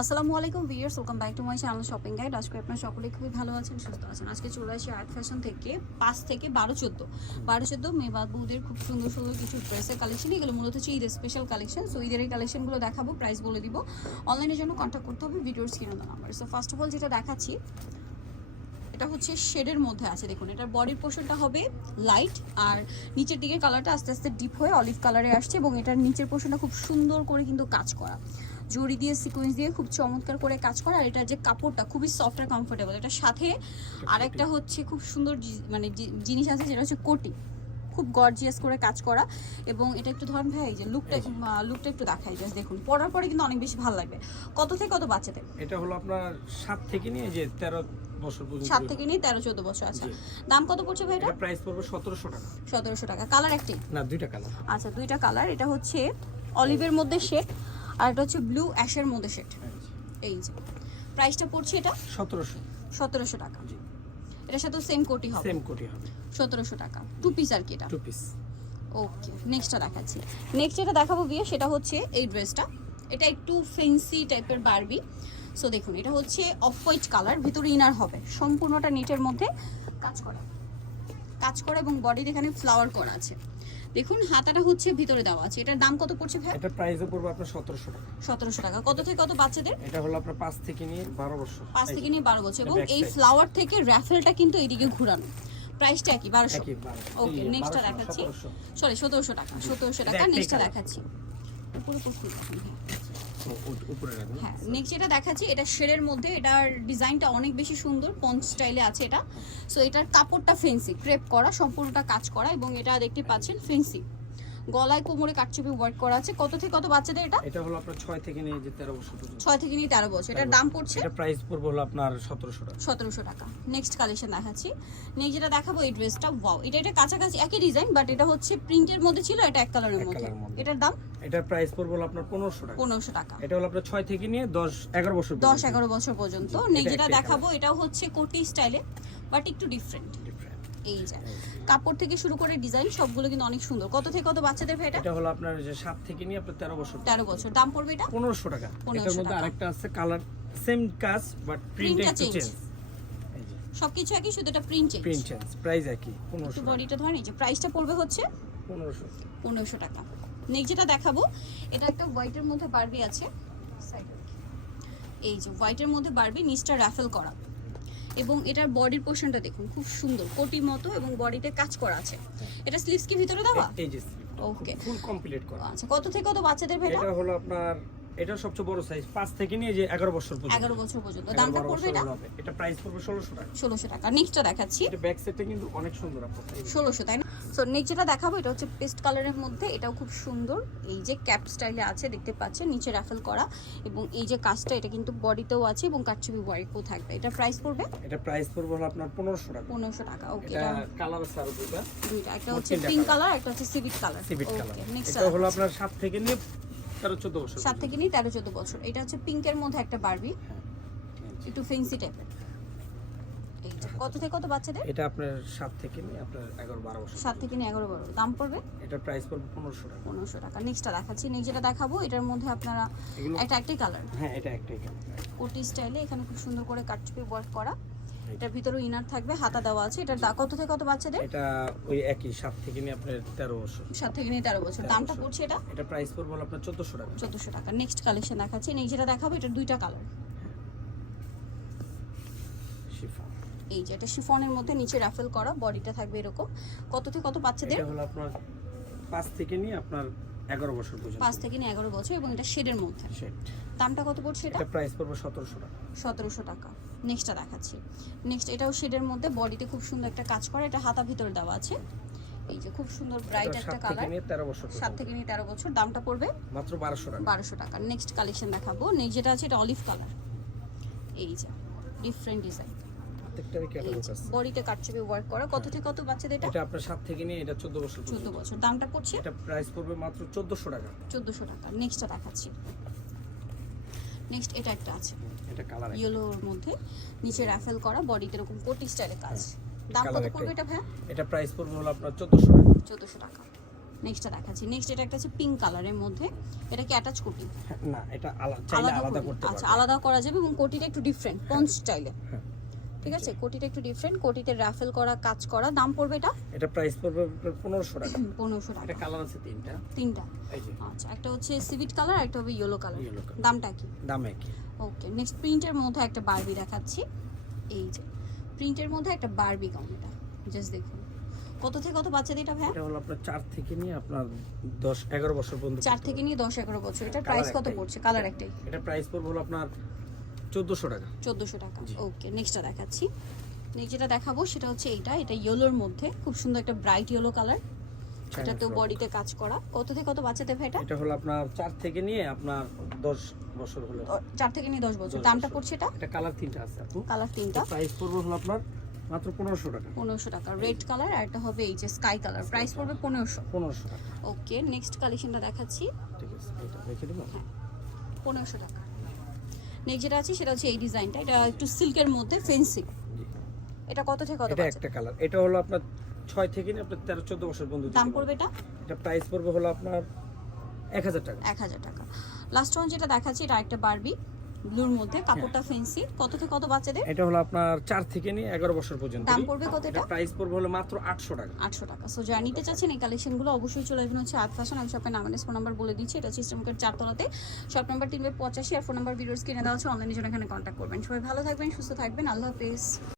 আসসালামু আলাইকুম viewers, welcome back to my channel shopping guide. আজকে আপনারা সকলেই খুবই ভালো আছেন, সুস্থ আছেন। আজকে চলে আসি আর্ট ফ্যাশন থেকে পাঁচ থেকে বারো চোদ্দ। বারো চোদ্দ মেবাদ বৌদের খুব সুন্দর সুন্দর কিছু ড্রেসের কালেকশন এগুলো মূলত হচ্ছে ঈদের স্পেশাল কালেকশন সো ঈদের এই কালেকশনগুলো দেখাবো প্রাইস বলে দিব। অনলাইনের জন্য কন্ট্যাক্ট করতে হবে, ভিডিওর স্ক্রিনে number so first of all যেটা দেখাচ্ছি, এটা হচ্ছে শেডের মধ্যে আছে। দেখুন, এটার বডির পোর্শনটা হবে লাইট আর নিচের দিকে কালারটা আস্তে আস্তে ডিপ হয়ে অলিভ কালারে আসছে এবং এটার নিচের পোর্শনটা খুব সুন্দর করে কিন্তু কাজ করা। জড়ি দিয়ে সিকোয়েন্স দিয়ে খুব চমৎকার করে কাজ করা। আর এটার যে কাপড়টা খুবই সফট আর কমফোর্টেবল এটার সাথে আরেকটা হচ্ছে খুব সুন্দর মানে জিনিস আছে যেটা হচ্ছে কোটি খুব গর্জিয়াস করে কাজ করা। এবং এটা একটু ধরেন ভাই যে লুকটা লুকটা একটু দেখাই জাস্ট দেখুন। পরার পরে কিন্তু অনেক বেশি ভালো লাগবে। কত থেকে কত বাচ্চাদের? এটা হলো আপনার সাত থেকে নিয়ে যে তেরো বছর পর্যন্ত সাত থেকে নিয়ে তেরো চোদ্দ বছর আছে দাম কত পড়ছে ভাই এটা? এটা প্রাইস পড়বে সতেরোশো টাকা। সতেরোশো টাকা। কালার একটি? না দুইটা কালার আচ্ছা দুইটা কালার এটা হচ্ছে অলিভের মধ্যে শেড আর এটা হচ্ছে ব্লু অ্যাশের মধ্যে সেট এই যে প্রাইসটা পড়ছে এটা? সতেরোশো। সতেরোশো টাকা। এটার সাথে সেম কোটি হবে। সেম কোটি হবে। সতেরোশো টাকা। টু পিস আর কি এটা? টু পিস ওকে নেক্সটটা দেখাচ্ছি। নেক্সট যেটা দেখাবো গিয়ে সেটা হচ্ছে এই ড্রেসটা এটা একটু ফেন্সি টাইপের বারবি সো দেখুন এটা হচ্ছে অফ হোয়াইট কালার ভিতরে ইনার হবে। সম্পূর্ণটা নেটের মধ্যে কাজ করা। কাজ করা এবং বডিতে এখানে ফ্লাওয়ার করা আছে। দেখুন হাতাটা হচ্ছে ভিতরে দেওয়া আছে। এটার দাম কত পড়ছে ভাই? এটা প্রাইসও পড়বে আপনার সতেরোশো টাকা। সতেরোশো টাকা। কত থেকে কত বাচ্চাদের? এটা হলো আপনার 5 থেকে নিয়ে বারো বছর। 5 থেকে নিয়ে বারো বছর। এবং এই। ফ্লাওয়ার থেকে র্যাফেলটা কিন্তু এইদিকে ঘোরানো। প্রাইসটা কি বারোশো। একই বারো। ওকে নেক্সটটা দেখাচ্ছি। সরি সতেরোশো টাকা সতেরোশো টাকা একটাই নেক্সটটা দেখাচ্ছি। উপরে উপর হ্যাঁ। উপরে রাখবেন হ্যাঁ নেক্সট যেটা দেখাচ্ছি এটা শেডের মধ্যে এটার ডিজাইনটা অনেক বেশি সুন্দর পঞ্চ স্টাইলে আছে এটা সো এটার কাপড়টা ফেন্সি ক্রেপ করা সম্পূর্ণটা কাজ করা এবং এটা দেখতে পাচ্ছেন ফেন্সি গলায় কোমরে কাটচুপি ওয়ার্ক করা আছে। কত থেকে কত বাচ্চাদের এটা? এটা হলো আপনার ছয় থেকে নিয়ে যে তেরো বছর পর্যন্ত। ছয় থেকে নিয়ে তেরো বছর। এটার দাম পড়ছে? এটা প্রাইস পড়বে হলো আপনার সতেরোশো টাকা। সতেরোশো টাকা। নেক্সট কালেকশন দেখাচ্ছি। নেক্সট যেটা দেখাবো এই ড্রেসটা ওয়াও এটা এটা কাছাকাছি একই ডিজাইন বাট এটা হচ্ছে প্রিন্টের মধ্যে ছিল এটা এক কালারের মধ্যে। এটার দাম? এটার প্রাইস পড়বে হলো আপনার পনেরোশো টাকা। পনেরোশো টাকা। এটা হলো আপনার ছয় থেকে নিয়ে দশ এগারো বছর দশ পর্যন্ত। এগারো বছর পর্যন্ত। নেক্সট যেটা দেখাবো এটা হচ্ছে কোটি স্টাইলে বাট একটু ডিফারেন্ট Different। এই যে। কাপড় থেকে শুরু করে ডিজাইন সবগুলো কিন্তু অনেক সুন্দর। কত থেকে কত বাচ্চাদের ভাই এটা? হলো আপনার যে সাত থেকে নিয়ে আপনার তেরো বছর। তেরো বছর। দাম পড়বে এটা? পনেরোশো টাকা। 1500 এটার মধ্যে। আরেকটা আছে কালার সেম কাজ বাট প্রিন্ট একটু। চেঞ্জ সবকিছু একই শুধু এটা print change print change price একই একটু পনেরোশো বডিটা ধরেন এই যে প্রাইসটা পড়বে হচ্ছে পনেরোশো। পনেরোশো টাকা। নেক্সট যেটা দেখাবো এটা একটা হোয়াইটের মধ্যে বারবি আছে। এই যে হোয়াইটের মধ্যে বারবি নিচটা র্যাফেল করা। এবং এটার বডির পোর্শনটা দেখুন খুব সুন্দর কোটি মতো এবং বডিতে কাজ করা আছে। এটা স্লিভস কি ভিতরে দেওয়া? ওকে ফুল কমপ্লিট করা। আচ্ছা কত থেকে কত বাচ্চাদের ভেটা এটা হলো আপনার এটা সবচেয়ে বড় সাইজ পাঁচ থেকে নিয়ে যে এগারো বছর পর্যন্ত। এগারো বছর পর্যন্ত। দামটা পড়বে এটা এটা প্রাইস পড়বে ষোলোশো টাকা। ষোলোশো টাকা। নেক্সটটা দেখাচ্ছি। এটা ব্যাক সাইডটা কিন্তু অনেক সুন্দর যে। ষোলোশো তাই না? সো নেক্সট যেটা দেখাবো। এটা হচ্ছে পেস্ট কালারের মধ্যে। এটাও খুব সুন্দর। এই যে ক্যাপ স্টাইলে আছে দেখতে পাচ্ছেন? নিচে রাফেল করা। এবং এই যে কাজটা এটা কিন্তু বডিতেও আছে এবং কাটচুপি ওয়ার্কও থাকবে। এটা প্রাইস পড়বে? এটা প্রাইস পড়বে হলো আপনার পনেরোশো টাকা। পনেরোশো টাকা। ওকে এটা কালার আছে আরও দুটা দুইটা। একটা হচ্ছে পিঙ্ক কালার একটা হচ্ছে সিভিট কালার সিভিট কালার নেক্সট এটা হলো আপনার সাত থেকে নিয়ে তেরো চোদ্দ বছর সাত থেকে নিয়ে তেরো চোদ্দ বছর। এটা হচ্ছে পিঙ্কের মধ্যে একটা বারবি। একটু ফেন্সি টাইপের কত থেকে কত বাচ্চাদের? এটা আপনার সাত থেকে নিয়ে আপনার এগারো বারো বছর। সাত থেকে নিয়ে এগারো বারো। দাম পড়বে? এটা প্রাইস পড়বে পনেরোশো টাকা। পনেরোশো টাকা। নেক্সটটা দেখাচ্ছি। নেক্সট যেটা দেখাবো এটার মধ্যে আপনারা একটা একটাই কালার হ্যাঁ এটা একটাই কালার কোটি স্টাইলে এখানে খুব সুন্দর করে কাটচুপি ওয়ার্ক করা। এটার ভিতরে ইনার থাকবে হাতা দেওয়া আছে। এটার কত থেকে কত বাচ্চাদের? এটা ওই একই সাত থেকে নিয়ে আপনার তেরো বছর। সাত থেকে নিয়ে তেরো বছর। দামটা পড়ছে এটা? এটা প্রাইস পড়বে আপনার চোদ্দোশো টাকা। চোদ্দোশো টাকা। নেক্সট কালেকশন দেখাচ্ছি। নেক্সট যেটা দেখাবো এটা দুইটা কালার শিফন। এই যে এটা শিফনের মধ্যে নিচে রাফেল করা বডিটা থাকবে এরকম। কত থেকে কত বাচ্চাদের? এটা হলো আপনার পাঁচ থেকে নিয়ে আপনার এগারো বছর পর্যন্ত। পাঁচ থেকে নিয়ে এগারো বছর এবং এটা শেডের মধ্যে। Shade। দামটা কত পড়ছে এটা? এটা প্রাইস পড়বে সতেরোশো টাকা। সতেরোশো টাকা। নেক্সটটা দেখাচ্ছি। নেক্সট এটাও শেডের মধ্যে বডিতে খুব সুন্দর একটা কাজ করা। এটা হাতা ভিতরে দেওয়া আছে। এই যে খুব সুন্দর ব্রাইট একটা কালার নিয়ে তেরো বছর সাত থেকে নিয়ে তেরো বছর। দামটা পড়বে মাত্র বারোশো টাকা। বারোশো টাকা। নেক্সট কালেকশন দেখাবো। নেক্সট যেটা আছে এটা অলিভ কালার এই যে ডিফারেন্ট ডিজাইন বডিতে ওয়ার্ক করা। কত থেকে কত বাচ্চাদের এটা? এটা আপনার থেকে নিয়ে এটা চোদ্দ বছর চোদ্দ পর্যন্ত বছর। দামটা পড়ছে? এটা প্রাইস পড়বে মাত্র চোদ্দোশো টাকা। চোদ্দোশো টাকা। নেক্সটটা দেখাচ্ছি। নেক্সট এটা একটা আছে। এটা কালার ইয়েলোর মধ্যে। নিচে র্যাফেল করা বডিতে এরকম কোটি স্টাইলে কাজ। দাম হ্যাঁ, Colour কত পড়বে এটা ভাই এটা প্রাইস পড়বে হলো আপনার চোদ্দোশো টাকা। চোদ্দোশো টাকা। নেক্সটটা দেখাচ্ছি। নেক্সট এটা একটা আছে পিঙ্ক কালারের মধ্যে। এটা কি অ্যাটাচ কোটি। হ্যাঁ, না এটা আলাদা আলাদা করতে আচ্ছা আলাদা করা যাবে এবং কোটিটা একটু ডিফারেন্ট পঞ্চ স্টাইলে। ঠিক আছে? কোটিটা একটু ডিফারেন্ট কোটিতে রাফেল করা কাজ করা দাম পড়বে এটা? এটা প্রাইস পড়বে পনেরোশো টাকা। পনেরোশো এটা কালার আছে তিনটা। তিনটা। এই যে। আচ্ছা একটা হচ্ছে সিভিট কালার একটা হবে ইয়েলো কালার দামটা কি দাম একই। ওকে নেক্সট প্রিন্টের মধ্যে একটা বারবি দেখাচ্ছি। এই যে। প্রিন্টের মধ্যে একটা বারবি গাউন এটা। জাস্ট দেখুন। কত থেকে কত বাচ্চাদের এটা ভাই এটা হলো আপনার চার থেকে নিয়ে আপনার দশ এগারো বছর পর্যন্ত চার থেকে নিয়ে দশ এগারো বছর। এটা প্রাইস কত পড়ছে? কালার একটাই। এটা প্রাইস পড়বে হলো আপনার চোদ্দোশো টাকা। চোদ্দোশো টাকা। ওকে নেক্সটটা দেখাচ্ছি। নেক্সট যেটা দেখাবো সেটা হচ্ছে এইটা এটা ইয়েলোর মধ্যে। খুব সুন্দর একটা ব্রাইট ইয়েলো কালার এটাতেও বডিতে কাজ করা। কত থেকে কত বাচ্চাদের ভাই এটা? এটা হলো আপনার চার থেকে নিয়ে আপনার দশ বছর হলো। ও, চার থেকে নিয়ে দশ বছর। দামটা। পড়ছে এটা? এটা কালার তিনটা আছে আপু। কালার তিনটা। প্রাইস পড়বে হলো আপনার মাত্র পনেরোশো টাকা। পনেরোশো টাকা। রেড কালার আর একটা হবে এই যে স্কাই কালার প্রাইস পড়বে পনেরোশো। পনেরোশো টাকা। ওকে নেক্সট কালেকশনটা দেখাচ্ছি। ঠিক আছে এটা দেখে দেবো পনেরোশো টাকা। নেক্সট যেটা আছে সেটা হচ্ছে এই ডিজাইনটা। এটা একটু সিল্কের মধ্যে ফেন্সি এটা কত থেকে কত এটা একটা কালার। এটা হলো আপনার ছয় থেকে নিয়ে আপনার তেরো চোদ্দ বছর পর্যন্ত দাম পড়বে এটা? এটা প্রাইস পড়বে হলো আপনার এক হাজার টাকা। এক হাজার টাকা। লাস্ট ওয়ান যেটা দেখাচ্ছি এটা একটা বারবি ব্লুর মধ্যে কাপড়টা ফেন্সি কত থেকে কত বাচ্চাদের? এটা হলো আপনার 4 থেকে নিয়ে এগারো বছর পর্যন্ত। দাম পড়বে কত এটা? প্রাইস পড়বে হলো মাত্র আটশো টাকা। আটশো টাকা। সো যারা নিতে চাচ্ছেন এই কালেকশনগুলো অবশ্যই চলে আসবেন হচ্ছে আট ফ্যাশন আমি শপের নাম ফোন নাম্বার বলে দিচ্ছি। এটা হচ্ছে সিস্টেমকের চারতলাতে। শপ নাম্বার তিনবে পঁচাশি আর ফোন নাম্বার ভিডিওস কিনে দেওয়া হচ্ছে অনলাইনে জন্য এখানে কন্ট্যাক্ট করবেন। সবাই ভালো থাকবেন সুস্থ থাকবেন। আল্লাহ হাফেজ।